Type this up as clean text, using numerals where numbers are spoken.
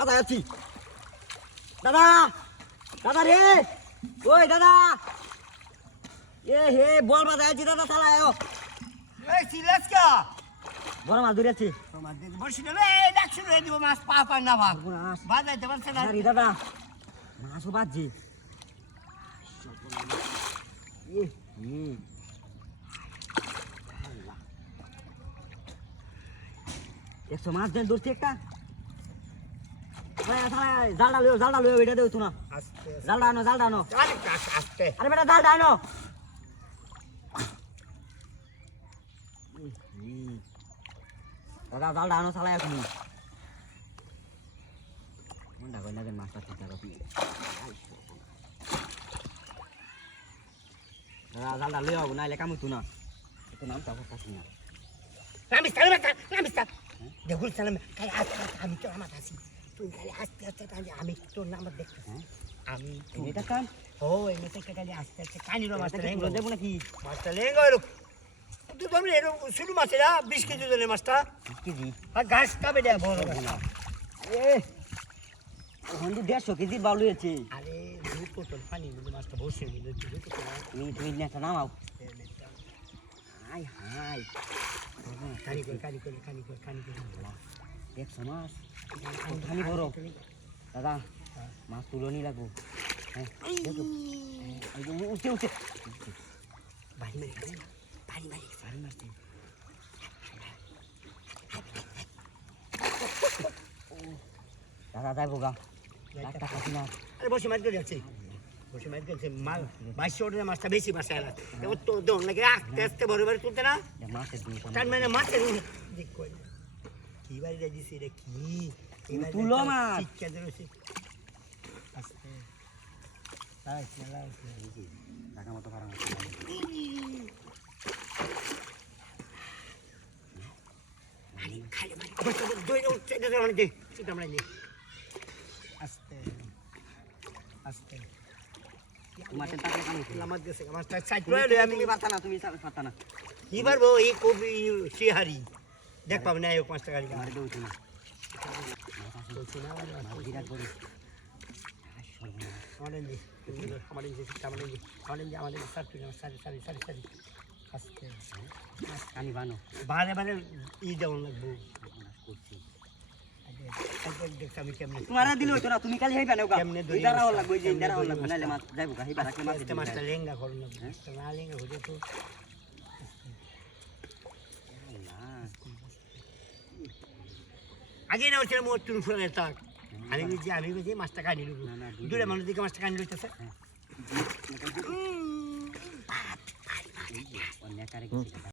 কোথায় আছি দাদা দাদা রে ওই দাদা এ হে বল বাজায় আছি দাদা চালায় এই সিলাস কা বড় মাছ ধরে আছি তোমার দিকে বসে গেলে এই দেখছো রে দিব মাছ পা পা না ভাগ বাজাইতে পারছে না আরে দাদা মাছও বাজছে একশো মাছ দেন ধরছি একটা জালটা লইও এটা দেও না আস্তে জালটা আনো আরে আস্তে আরে বেটা জালটা আনো দাদা জালটা আনো চালাই এখন মনটা কই লাগে মাছটা ঠিক আছে দাদা জালটা লইও নাইলে কাম হতো না তো নামটা করতাছি না নামিস্তা দেখুন সালাম খালি আস্তে আমি তো আমার আছি তুই খালি আস্তে আস্তে আমি তোর নাম্বার দেখতেছি আমি এটা কাম ও এই মেতে খালি আস্তে আস্তে কানিরো মাছটা লেঙ্গো দেব নাকি মাছটা লেঙ্গো এরকম তুই বলবি এরকম শুরু মাছেরা 20 কেজি ওজনের মাছটা কেজি আর ঘাস খাবে দেয়া বড় না এ হন্ডি 150 কেজি বালু আছে আরে দুই বোতল পানি মধ্যে মাছটা বসে দিলে তুই তো তুমি নেটা নামাও হাই হাই কানি করে 100 মাছ খানি বড় দাদা মাছ তুলনি লাগবো হ্যাঁ দেখো উঠে বাড়ি মারছে দাদা যাইবো গা একটা খাসি না আরে বসে মাছ করে যাচ্ছে মাল 22 ওজনের মাছটা বেশি মাছ আলা এবার তো দোন লাগে আস্তে আস্তে বড় বড় তুলতে না মাছের দুই তার মানে মাছের দেখ কই কি বাড়ি দিছি রে কি তুলো মাছ চিৎকার দিছে আস্তে টাকা মতো পারা খালি মারি দুই উঠছে দে মানে দে চিন্তা মানে দে আস্তে মাছের টাকা কাম হইছে লামাত গেছে মাছটা সাইড করে আমি পাতা না তুমি পাতা না কি পারবো এই কবি শিহারি দেখ পাবে না এই 5 টাকা গাড়ি মারে দউছি না বলছি না বিরাট বড় আমাদের সারি আস্তে কানি বানো বারে বারে ই দেওয়ান লাগবো করছি দেখ আমি কেমনে তোমারা দিল হইতো না তুমি খালি হইবা না কেমনে ধরি দাঁড়াও লাগবে যে দাঁড়াও লাগবে নাইলে মাছ যাইবো গা হইবা রাখলে মাছ আস্তে মাছটা লেঙ্গা করুন না লেঙ্গা হয়ে তো আগে না হচ্ছে মোট তুন ফুলের তাক আমি বুঝি মাছটা কানি লুবো দূরে মানুষ দিকে মাছটা কানি লইতেছে অন্য কারে